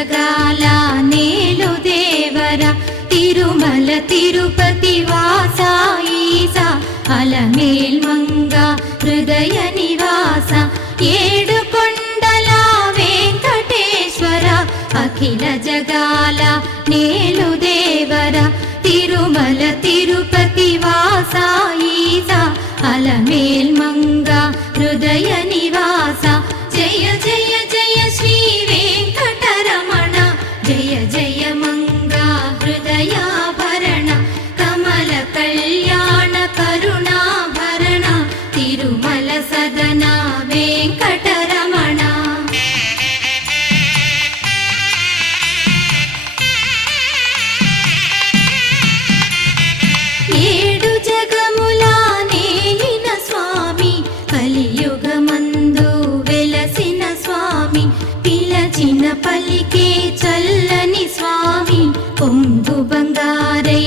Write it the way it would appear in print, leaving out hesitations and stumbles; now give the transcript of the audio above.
జగాల నేలు దేవర తిరుమల తిరుపతి వాస ఈసా అలమేల్ మంగ హృదయ నివాస ఏడు కొండల వెంకటేశ్వర అఖిల జగాల నేలు దేవర తిరుమల తిరుపతి వాస ఈసా అలమేల్ మంగ హృదయ నివాస జయ జయ జయ శ్రీ వెంకటరమణ జయ జయ మంగ హృదయాభరణ కమల కళ్యాణ కరుణాభరణ తిరుమల సదన వెంకటరమణ. ఏడు జగముల నేలిన స్వామి కలియుగమందు వెలసిన స్వామి పిలచిన పలికే చల్లని స్వామి పొంగు బంగారై